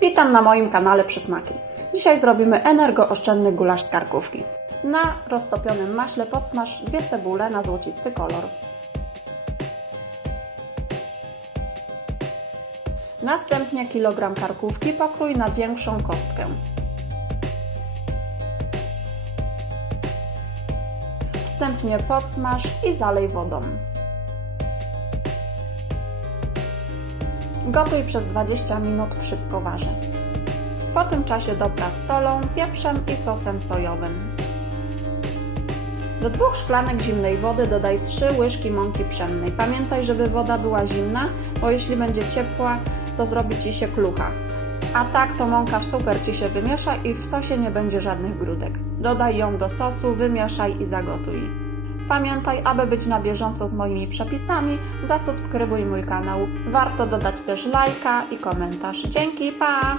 Witam na moim kanale Przysmaki. Dzisiaj zrobimy energooszczędny gulasz z karkówki. Na roztopionym maśle podsmaż dwie cebule na złocisty kolor. Następnie kilogram karkówki pokrój na większą kostkę. Wstępnie podsmaż i zalej wodą. Gotuj przez 20 minut w szybkowarze. Po tym czasie dopraw solą, pieprzem i sosem sojowym. Do dwóch szklanek zimnej wody dodaj 3 łyżki mąki pszennej. Pamiętaj, żeby woda była zimna, bo jeśli będzie ciepła, to zrobi Ci się klucha. A tak to mąka super Ci się wymiesza i w sosie nie będzie żadnych grudek. Dodaj ją do sosu, wymieszaj i zagotuj. Pamiętaj, aby być na bieżąco z moimi przepisami, zasubskrybuj mój kanał. Warto dodać też lajka i komentarz. Dzięki, pa!